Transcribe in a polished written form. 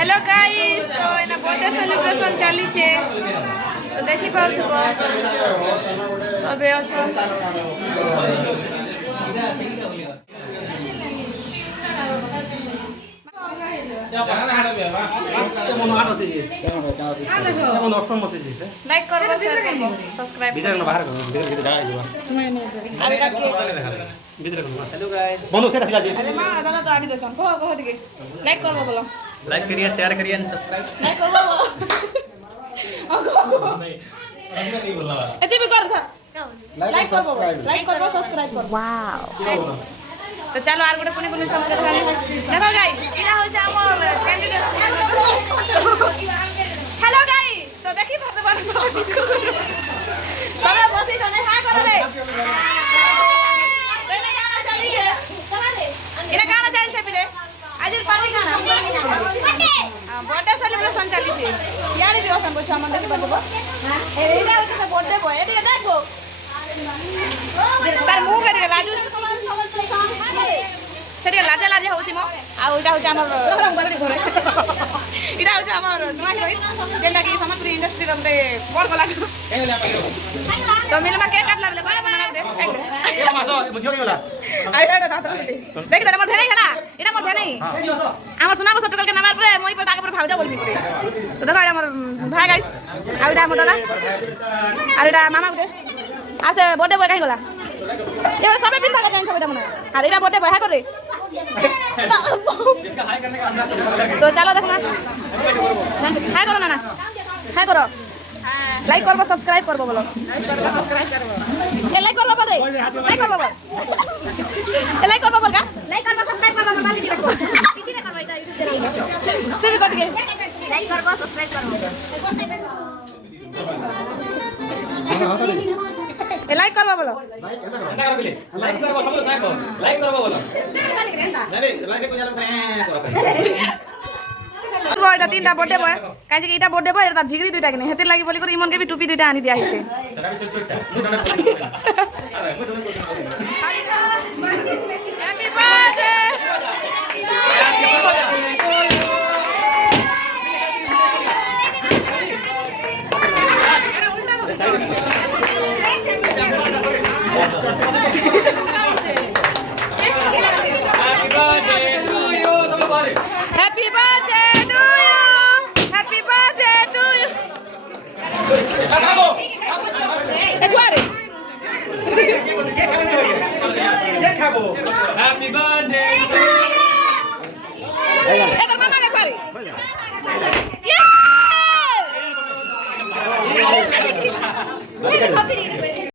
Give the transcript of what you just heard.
Hello guys, तो एना birthday celebration चली छे तो देखि पाउथबो सबे अछो। लाइक करो, शेयर करो, सब्सक्राइब करो। बाहर करो, भीतर जागा दिबा। हेलो गाइस, बनो सेट हिला जी। अरे मां दादा तो आडी दो छन को दिके लाइक करबो बोलो। लाइक करिए, शेयर करिए एंड सब्सक्राइब लाइक करबो। नहीं हमने नहीं बोला एती भी कर था। लाइक करबो, सब्सक्राइब करो। वाओ, तो चलो आर गोटे कोने सब देखा देखो गाइस, इना हो जा हमर कैंडिडेट। हेलो गाइस, तो देखि भरते बार सब बीच को सब बसी छने हां करो रे। पहले गाना चली है इना गाना चल छे बिले आज पार्टी गाना बर्थडे सेलिब्रेशन चली छे यानी भी ओसन को छमन देखि बर्थडे ए एटा होते से बर्थडे बॉय एटा देखो तार मुंह कटे लाजू सेटे लाजा लाजा होछि मो आ ओटा होछि हमर घरे इटा होछि हमर नुआ हिरोइन जेंटा कि समग्री इंडस्ट्री रे कोन कोला तो मिलमा केक काटला बेले कोला बना दे ए मासो बुझियो गेला आइडा दादा देख त हमर भेनै हला इटा मोर भेनै हमर सुना बस टकल के नंबर पर मोई पर ताके पर भाउजा बोलबी करे तो देखो हमर भाई गाइस आइडा हमर दादा आइडा मामा उठे आसे बर्थडे बॉय काई गला ये सबे पिन था जाइन सबे मने अरे इटा बर्थडे बॉय है करे इसका हाई करने का अंदाज तो चलो देखना हाई करो ना हाई करो लाइक करबो सब्सक्राइब करबो बोलो सब्सक्राइब करबो ए लाइक करबो बोल रे लाइक करबो बोल ए लाइक करबो बोल का लाइक करबो सब्सक्राइब करबो मोबाइल की रखो पीछे ना भाई यूट्यूब दे रही तू भी कर के लाइक करबो सब्सक्राइब करबो ए लाइक करबो बोलो लाइक करबो सब लोग लाइक करबो बोलो नहीं लाइक को जाला बॉय दा तीनटा बर्थडे बॉय काजे कि इटा बर्थडे बॉय तार झिगरी दुइटा कि हेतिर लागि बोली कर इमन के भी टोपी दुइटा आनी दिया हिचे चला भी छोटा happy birthday Happy birthday to you. Happy birthday to you. Eduardo. Happy birthday to you. Eta mama Eduardo. Yeah.